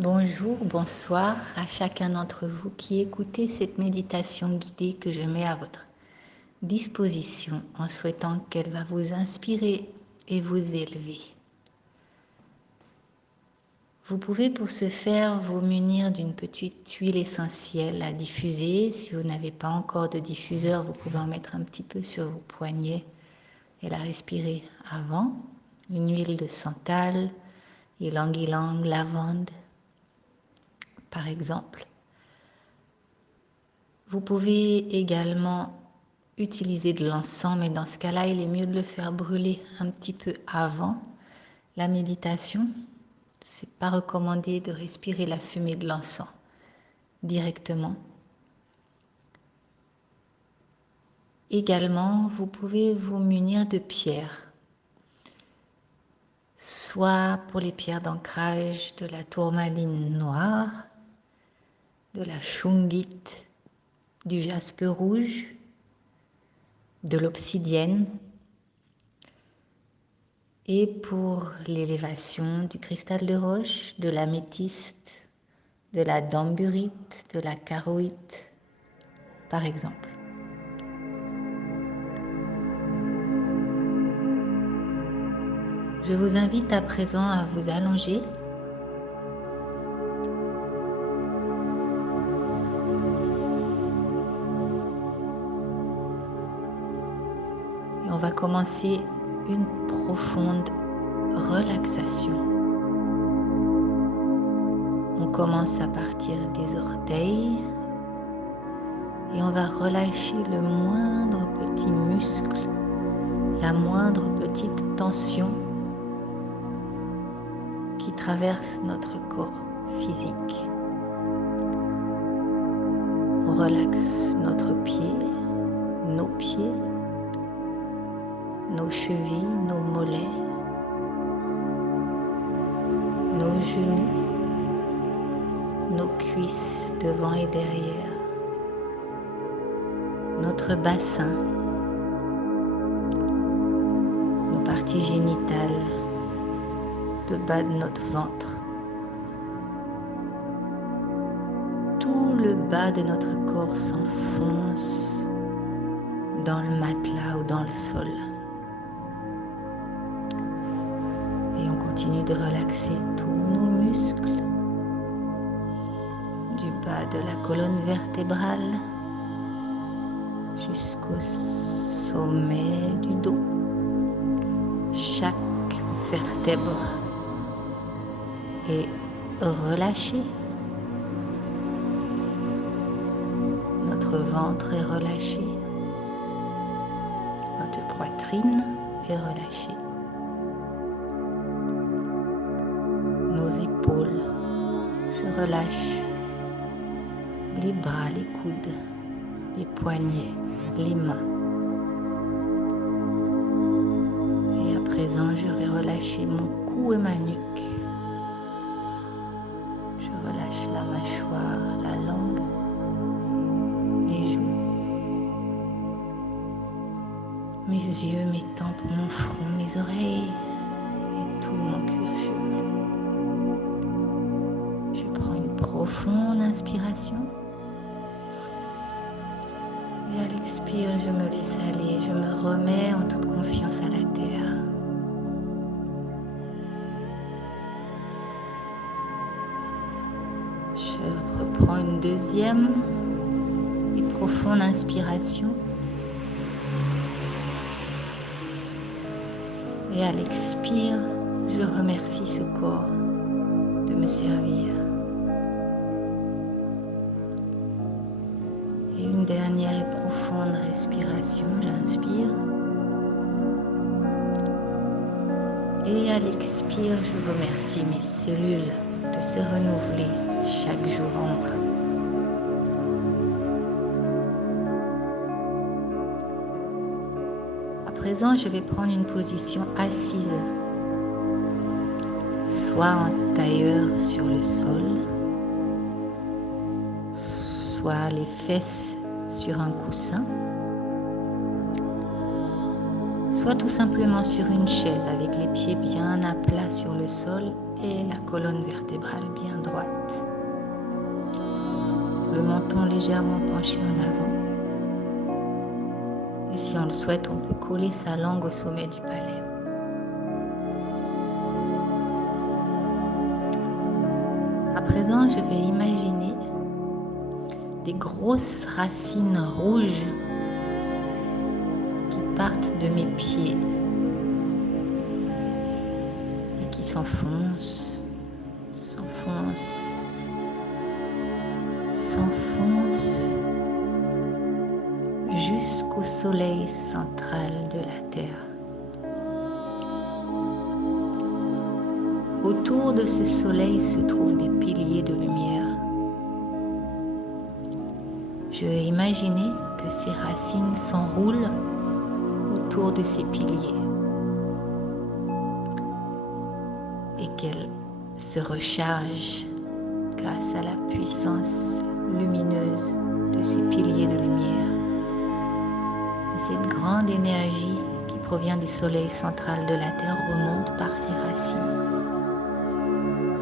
Bonjour, bonsoir à chacun d'entre vous qui écoutez cette méditation guidée que je mets à votre disposition en souhaitant qu'elle va vous inspirer et vous élever. Vous pouvez pour ce faire vous munir d'une petite huile essentielle à diffuser. Si vous n'avez pas encore de diffuseur, vous pouvez en mettre un petit peu sur vos poignets et la respirer avant. Une huile de santal, ylang-ylang, lavande, par exemple. Vous pouvez également utiliser de l'encens, mais dans ce cas-là, il est mieux de le faire brûler un petit peu avant la méditation. Ce n'est pas recommandé de respirer la fumée de l'encens directement. Également, vous pouvez vous munir de pierres, soit pour les pierres d'ancrage de la tourmaline noire, de la shungite, du jaspe rouge, de l'obsidienne, et pour l'élévation du cristal de roche, de l'améthyste, de la damburite, de la charoïte, par exemple. Je vous invite à présent à vous allonger et on va commencer une profonde relaxation. On commence à partir des orteils et on va relâcher le moindre petit muscle, la moindre petite tension qui traverse notre corps physique. On relaxe notre pied, nos pieds, nos chevilles, nos mollets, nos genoux, nos cuisses devant et derrière, notre bassin, nos parties génitales, le bas de notre ventre, tout le bas de notre corps s'enfonce dans le matelas ou dans le sol. Et on continue de relaxer tous nos muscles, du bas de la colonne vertébrale jusqu'au sommet du dos. Chaque vertèbre est relâchée. Notre ventre est relâché. Notre poitrine est relâchée. Nos épaules, je relâche les bras, les coudes, les poignets, les mains. Et à présent, je vais relâcher mon cou et ma nuque. Je relâche la mâchoire, la langue, mes joues, mes yeux, mes tempes, mon front, mes oreilles et tout mon cuir chevelu. Je prends une profonde inspiration. Et à l'expire, je me laisse aller, je me remets en toute confiance à la terre. Je reprends une deuxième et profonde inspiration. Et à l'expire, je remercie ce corps de me servir. Et une dernière et profonde respiration, j'inspire. Et à l'expire, je remercie mes cellules de se renouveler chaque jour en moi. À présent, je vais prendre une position assise, soit en tailleur sur le sol, soit les fesses sur un coussin, soit tout simplement sur une chaise avec les pieds bien à plat sur le sol et la colonne vertébrale bien droite. Le menton légèrement penché en avant. Et si on le souhaite, on peut coller sa langue au sommet du palais. À présent, je vais imaginer des grosses racines rouges qui partent de mes pieds et qui s'enfoncent, s'enfoncent, s'enfoncent jusqu'au soleil central de la Terre. Autour de ce soleil se trouvent des piliers de lumière. Je vais imaginer que ces racines s'enroulent autour de ces piliers et qu'elles se rechargent grâce à la puissance lumineuse de ces piliers de lumière. Et cette grande énergie qui provient du soleil central de la Terre remonte par ses racines,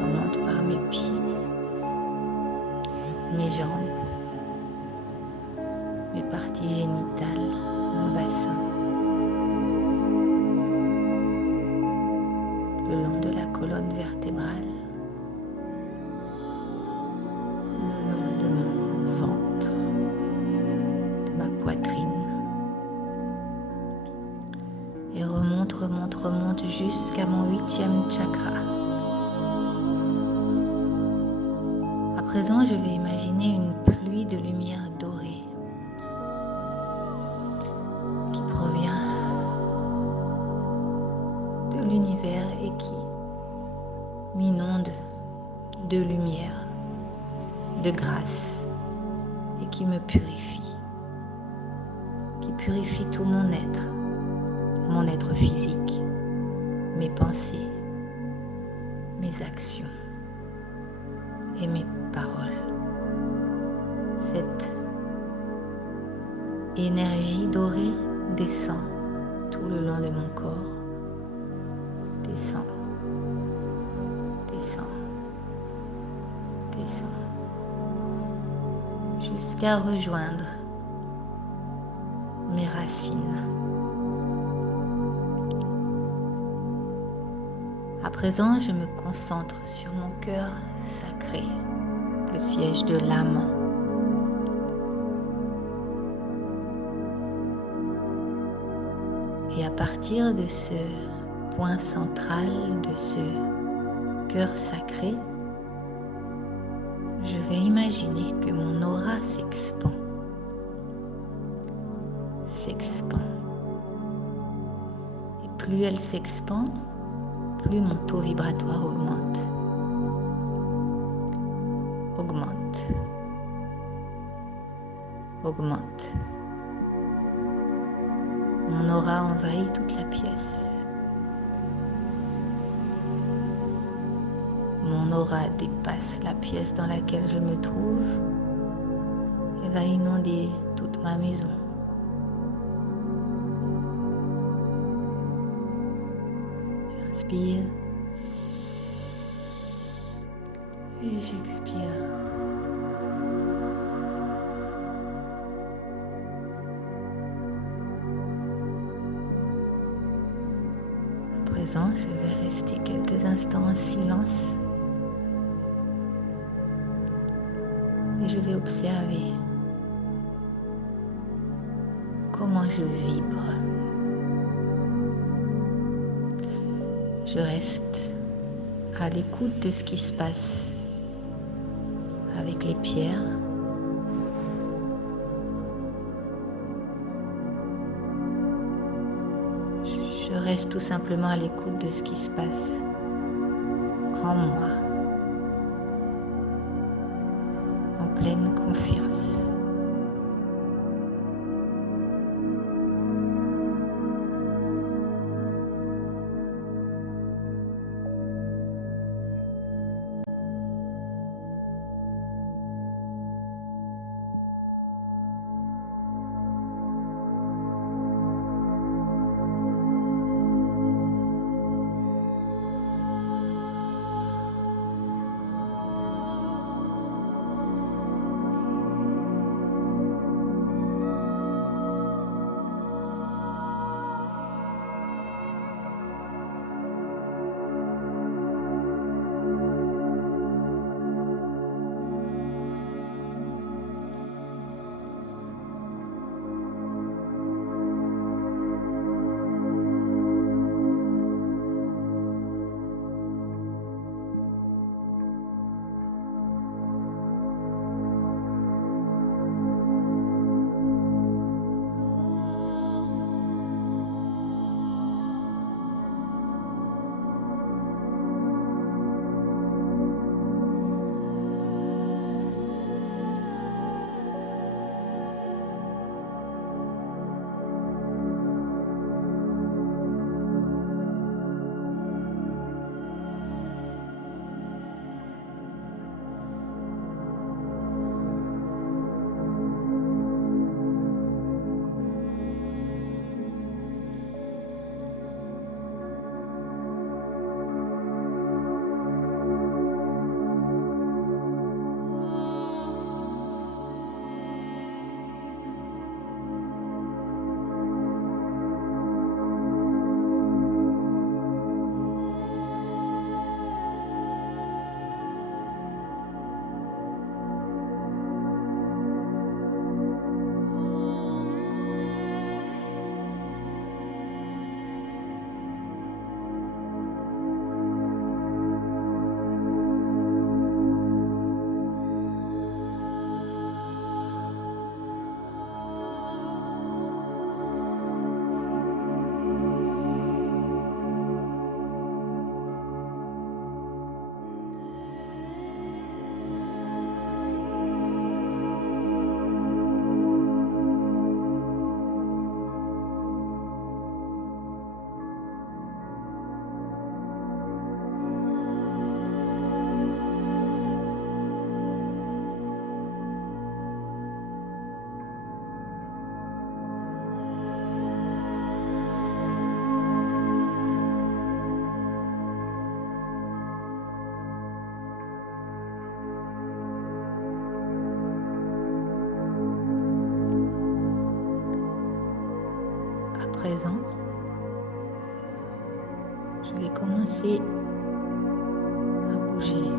remonte par mes pieds, mes jambes, mes parties génitales, mon bassin, le long de la colonne vertébrale, le long de mon ventre, de ma poitrine, et remonte, remonte, remonte jusqu'à mon 8e chakra. À présent, je vais imaginer une pluie de lumière dorée qui provient de l'univers et qui m'inonde de lumière, de grâce et qui me purifie, qui purifie tout mon être physique, mes pensées, mes actions et mes paroles. Cette énergie dorée descend tout le long de mon corps, descend, descend, descend, jusqu'à rejoindre mes racines. À présent, je me concentre sur mon cœur sacré, le siège de l'âme. Et à partir de ce point central, de ce cœur sacré, je vais imaginer que mon aura s'expand, s'expand. Et plus elle s'expand, plus mon taux vibratoire augmente, augmente, augmente. Mon aura envahit toute la pièce. Mon aura dépasse la pièce dans laquelle je me trouve et va inonder toute ma maison. J'inspire et j'expire. À présent, je vais rester quelques instants en silence et je vais observer comment je vibre. Je reste à l'écoute de ce qui se passe avec les pierres. Je reste tout simplement à l'écoute de ce qui se passe en moi, en pleine confiance. présent. Je vais commencer à bouger